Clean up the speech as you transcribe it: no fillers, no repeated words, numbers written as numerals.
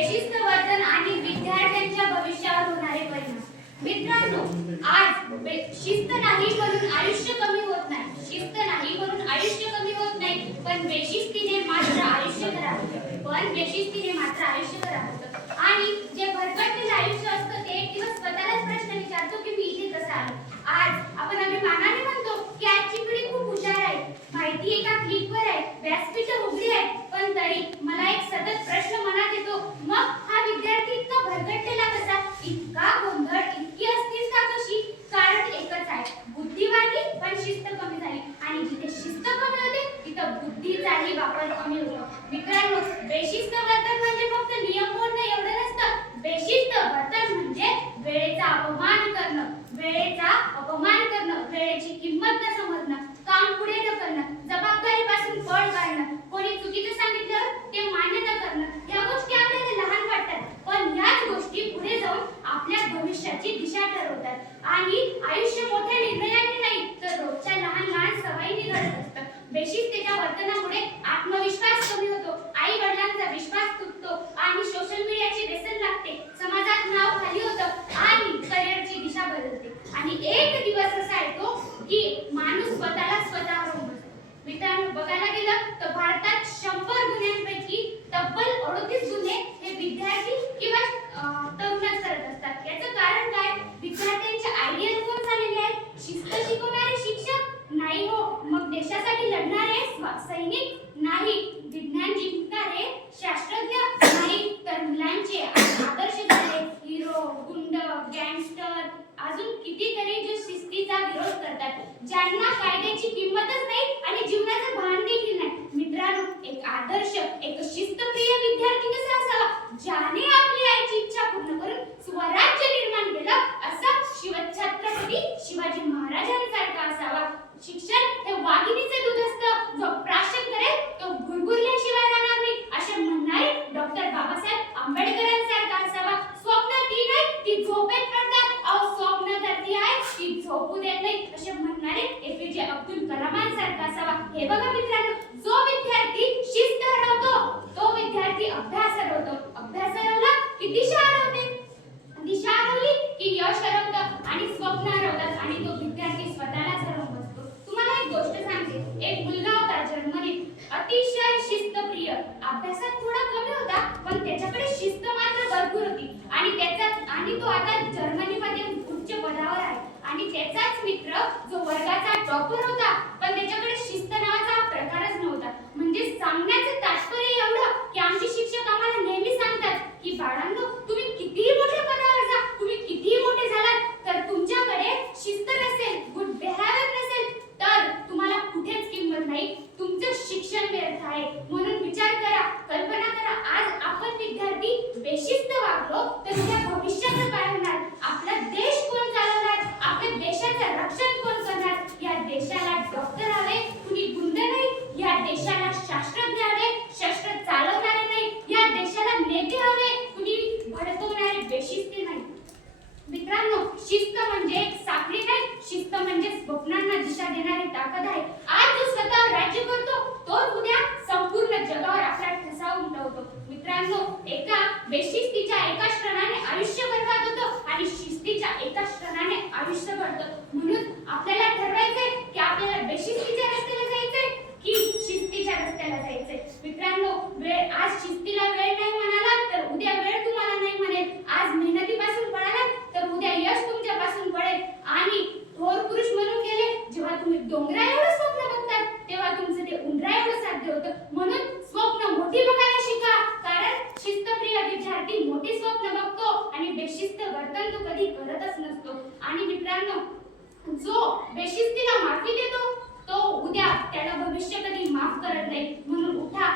बेशिस्त वर्तन आणि विद्यार्थ्यांच्या भविष्यावर होणारे परिणाम. मित्रांनो, आज शिस्त नाही म्हणून आयुष्य कमी होत नाही, शिस्त नाही म्हणून आयुष्य कमी होत नाही, पण बेशिस्तीने मात्र आयुष्य खराब होतं, आणि जे भरकटलेलं आयुष्य असतं ते एक दिवस स्वतःलाच प्रश्न विचारतो की मी इथे कसा आलो. आज आपण अभिमानाने म्हणतो की आजची पिढी खूप हुशार आहे, माहिती एका क्लिकवर आहे, व्यासपीठ उघडी आहे, पण तरी मला एक सतत प्रश्न मनात येतो, मग हा विद्यार्थी इतका भरकटलेला कसा, इतका गोंधळ, इतकी अस्थिरता कशी? कारण एकच आहे, बुद्धी वाढली पण शिस्त कमी झाली, आणि जिथे शिस्त कमी होते तिथं बुद्धीचाही वापर कमी होतो. मित्रांनो, बेशिस्त वर्तन म्हणजे फक्त नियम मोडणं एवढं नसतं. बेशिस्त वर्तन म्हणजे वेळेचा अपमान करणं, वेळेची किंमत न समजणं, काम पुढे ढकलणं, जबाबदारीपासून पळ काढणं, कोणी चुकीचं सांगितलं ते मान्य न करणं. या गोष्टी आपल्याला लहान वाटतात, पण याच गोष्टी पुढे जाऊन आपल्या भविष्याची दिशा ठरवतात. आणि आयुष्य मोठ्या निर्णयांनी नाही तर रोजच्या लहान लहान सवयींनी घडत असतं. बेशिस्तीच्या वर्तनामुळे आत्मविश्वास कमी होतो, आई वडिलांचा विश्वास तुटतो, आणि सोशल मीडियाची व्यसन लागते, समाजात नाव खाली होतं, आणि करिअरची दिशा बदलते. आणि एक दिवस असा येतो की माणूस स्वतःला स्वतःवर बसतो. मित्रांनो, बघायला गेलं तर भारतात 100 गुन्ह्यांपैकी तब्बल 38 गुन्हे हे विद्यार्थी किंवा तरुणच करत असतात. याचं कारण काय? विद्यार्थ्यांचे आयडियल कोण झालेले आहेत? शिस्त शिकवणारे शिक्षक नाही हो, मग देशासाठी लढणारे सैनिक नाही, विज्ञान जिंकणारे शास्त्रज्ञ नाही, तर मुलांचे आदर्श झाले हिरो, गुंड, गँगस्टर, अजून कितीतरी जे शिस्तीचा विरोध करतात, ज्यांना कायद्याची किंमतच नाही आणि जीवनाचं भान देखील नाही. मित्रांनो, एक आदर्श, एक शिस्तप्रिय विद्यार्थी कसा असावा? ज्याने आपली आईची इच्छा पूर्ण करून स्वराज्य निर्माण केलं, असा छत्रपती शिवाजी महाराजांसारखा असावा. शिक्षण हे वाघिणीचे दूध असतं, जो प्राशन करेल तो गुरगुरल्याशिवाय राहणार नाही, असे म्हणणारे डॉक्टर बाबासाहेब आंबेडकरांसारखा असावा. स्वप्न ती नाही ती झोपेत पडतात, अहो स्वप्न तर ती आहे ती झोपू देत नाही, असे म्हणणारे एपीजे अब्दुल कलामांसारखा असावा. हे बघा मित्रांनो, जो विद्यार्थी शिस्त हरवतो तो विद्यार्थी अभ्यास हरवतो, अभ्यास हरवला की दिशा हरवते, दिशा हरवली की यश हरवतं, आणि स्वप्न हरवतात, आणि तो विद्यार्थी स्वतःलाच हरवून बसतो. तुम्हाला एक गोष्ट सांगते, एक मुलगा होता जर्मनीत, अतिशय शिस्तप्रिय, अभ्यासात थोडा कमी होता पण त्याच्याकडे शिस्त मात्र भरपूर होती, आणि तो आता जर्मनीमध्ये उच्च पदावर आहे. आणि त्याचाच मित्र जो वर्गाचा टॉपर होता पण त्याच्याकडे शिस्त नावाचा प्रकारच नव्हता. म्हणजे सांगण्याचं तात्पर्य एवढं की आमचे शिक्षक आम्हाला नेहमी सांगतात की बाळांनो, तुम्ही कितीही मोठ्या पदावर जा, तुम्ही कितीही मोठे झालात, तर तुमच्याकडे शिस्त नसेल, गुड बिहेवियर नसेल, तर तुम्हाला कुठेच किंमत नाही, तुमचं शिक्षण व्यर्थ आहे. म्हणून विचार करा, कल्पना करा, आज आपण विद्यार्थी बेशिस्त वागलो तर उद्या भविष्याचं काय होणार? आपला देश कोण चालवणार? आपल्या देशाचं रक्षण कोण करणार? या देशाला डॉक्टर हवे, कुणी गुंड नाही, या देशाला शास्त्रज्ञ हवे, शस्त्र चालवणारे नाही, या देशाला नेते हवे, कुणी भडकवणारे बेशिस्ती नाही. मित्रांनो, शिस्त म्हणजे एक साखळी नाही, शिस्त म्हणजे स्वप्नांना दिशा देणारी ताकद आहे. आज जो स्वतःवर राज्य करतो तोच उद्या संपूर्ण जगावर आपला ठसा उमटवतो. मित्रांनो, एका बेशिस्तीच्या एका क्षणाने आयुष्य बर्बाद होतं आणि शिस्तीच्या एका क्षणाने आयुष्य घडतं. म्हणून आपल्याला ठरवायचंय की आपल्याला बेशिस्तीच्या रस्त्याला जायचंय की शिस्तीच्या रस्त्याला जायचंय. मित्रांनो, आज शिस्तीला वेळ नाही म्हणाला तर उद्या वेळ तुम्हाला नाही म्हणेल. आज मेहनतीपासून पळाला तर उद्या यश तुमच्यापासून पडेल. आणि थोर पुरुष म्हणून गेले, जेव्हा तुम्ही डोंगरा एवढं स्वप्न बघतात तेव्हा तुमचं ते उंदरा एवढं साध्य होतं. म्हणून स्वप्न मोठी बघायला शिका, कारण शिस्तप्रिय विद्यार्थी मोठी स्वप्न बघतो आणि बेशिस्त वर्तन तो कधी करतच नसतो. आणि मित्रांनो, जो बेशिस्तीला माफी देतो तो उद्या त्याला भविष्य कधी माफ करत नाही. म्हणून उठा,